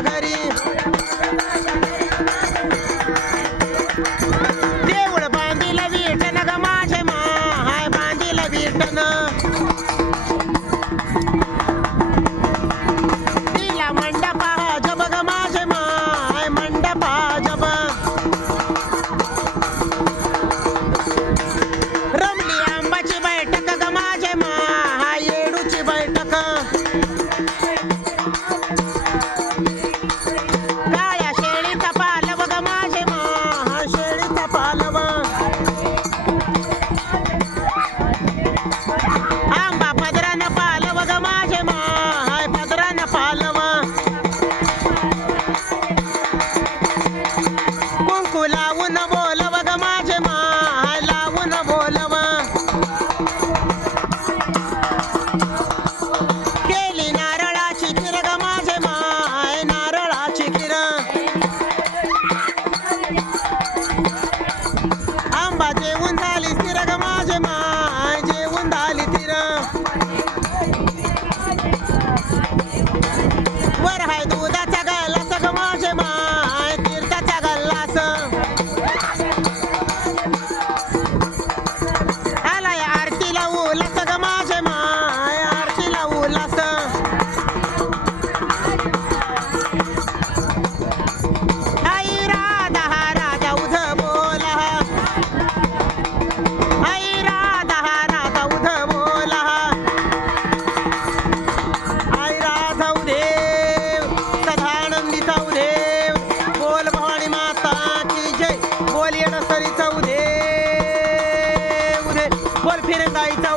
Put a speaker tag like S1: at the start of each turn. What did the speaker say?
S1: घरी. Rajeun बोल येणसरी उदे वर फिरत जायचा